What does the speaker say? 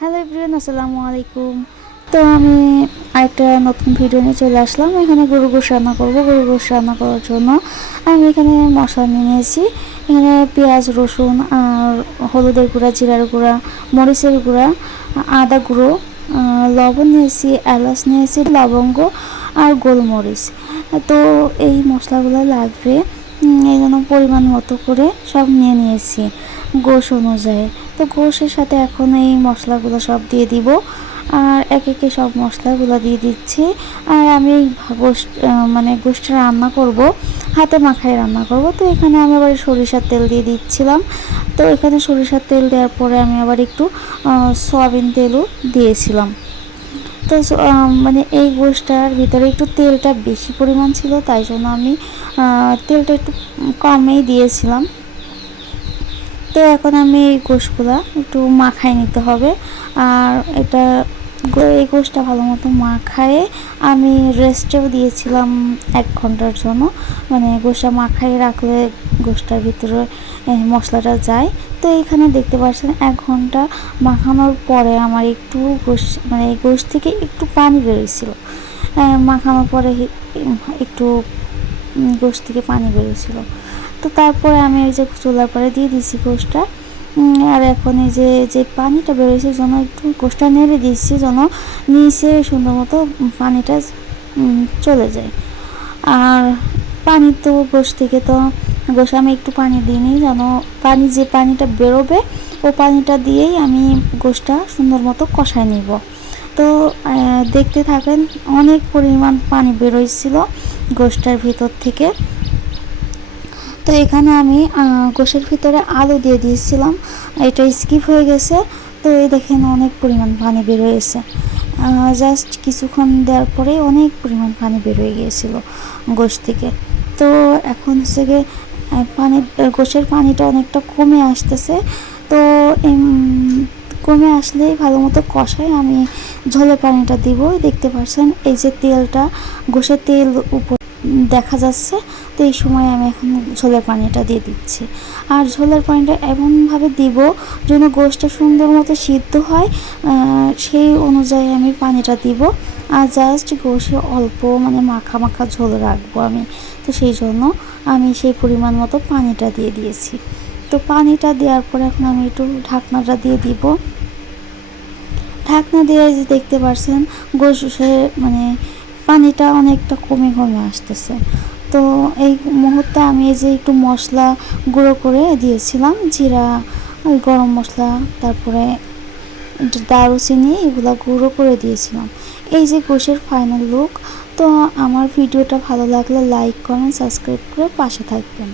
Hello everyone, আসসালামু আলাইকুম। তো আমি আরেকটা নতুন ভিডিও নিয়ে চলে আসলাম। এখানে গরু গোশ রান্না করব। গরু গোশ রান্না করার জন্য আমি এখানে মশলা নিয়ে নিয়েছি। এখানে পেঁয়াজ, রসুন আর হলুদের গুঁড়া, জিরার গুঁড়া, মরিচের গুঁড়া, আদা গুঁড়ো, লবণ নিয়েছি, এলাচ নিয়েছি, লবঙ্গ আর গোলমরিচ। তো এই মশলাগুলো লাগবে, এই জন্য পরিমাণ মতো করে সব নিয়ে নিয়েছি গোশ অনুযায়ী। তো গোশের সাথে এখন এই মশলাগুলো সব দিয়ে দিব, আর একে একে সব মশলাগুলো দিয়ে দিচ্ছি। আর আমি গোশটা রান্না করব, হাতে মাখায় রান্না করব। তো এখানে আমি আবার সরিষার তেল দিয়ে দিচ্ছিলাম। তো এখানে সরিষার তেল দেওয়ার পরে আমি আবার একটু সয়াবিন তেলও দিয়েছিলাম। তো এই গোশটার ভিতরে একটু তেলটা বেশি পরিমাণ ছিল, তাই জন্য আমি তেলটা একটু কমেই দিয়েছিলাম। তো এখন আমি এই গোশগুলা একটু মাখায় নিতে হবে। আর এই গোশটা ভালো মতো মাখায়ে আমি রেস্টেও দিয়েছিলাম 1 ঘন্টার জন্য। গোশটা মাখায় রাখলে গোশটার ভিতরে মশলাটা যায়। তো এইখানে দেখতে পাচ্ছেন 1 ঘন্টা মাখানোর পরে আমার একটু এই গোশ থেকে একটু পানি বেরোয়ছিল। মাখানোর পরে একটু গোশ থেকে পানি বেরোয়ছিল। তো তারপরে আমি ওই যে চুলার পরে দিয়ে দিছি গোশটা। আর এখন এই যে পানিটা বেরোয়েছে যেন একটু গোশটা নেড়ে দিচ্ছি যেন নিচে সুন্দর মতো পানিটা চলে যায়। আর পানি তো গোশে আমি একটু পানি দিইনি, যেন যে পানিটা বেরোবে ও পানিটা দিয়েই আমি গোশটা সুন্দর মতো কষায় নিব। তো দেখতে থাকেন, অনেক পরিমাণ পানি বেরোইছিল গোশটার ভিতর থেকে। তো এখানে আমি গোশের ভিতরে আলু দিয়ে দিয়েছিলাম, এটা স্কিপ হয়ে গেছে। তো এই দেখেন অনেক পরিমাণ পানি বের হয়েছে, জাস্ট কিছুক্ষণ দেওয়ার পরে অনেক পরিমাণ পানি বের হয়ে গিয়েছিল গোশ থেকে। তো এখন হচ্ছে গিয়ে গোশের পানিটা অনেকটা কমে আসতেছে। তো কমে আসলেই ভালো মতো কষাই আমি ঝোলের পানিটা দিব। দেখতে পাচ্ছেন এই যে তেলটা, গোশের তেল উপর দেখা যাচ্ছে। তো এই সময় আমি এখন ঝোলের পানিটা দিয়ে দিচ্ছি। আর ঝোলের পানিটা এমনভাবে দিব যেন গোশটা সুন্দর মতো সিদ্ধ হয়, সেই অনুযায়ী আমি পানিটা দিব। আর জাস্ট গোশে অল্প মাখা মাখা ঝোল রাখবো আমি। তো সেই জন্য আমি সেই পরিমাণ মতো পানিটা দিয়ে দিয়েছি। তো পানিটা দেওয়ার পরে এখন আমি একটু ঢাকনাটা দিয়ে দিব। ঢাকনা দিয়ে যে দেখতে পাচ্ছেন গোশে পানিটা অনেকটা কমে কমে আসতেছে। তো এই মুহূর্তে আমি এই যে একটু মশলা গুঁড়ো করে দিয়েছিলাম, জিরা, ওই গরম মশলা, তারপরে দারুচিনি, এগুলো গুঁড়ো করে দিয়েছিলাম। এই যে গোশের ফাইনাল লুক। তো আমার ভিডিওটা ভালো লাগলে লাইক, কমেন্ট, সাবস্ক্রাইব করে পাশে থাকবেন।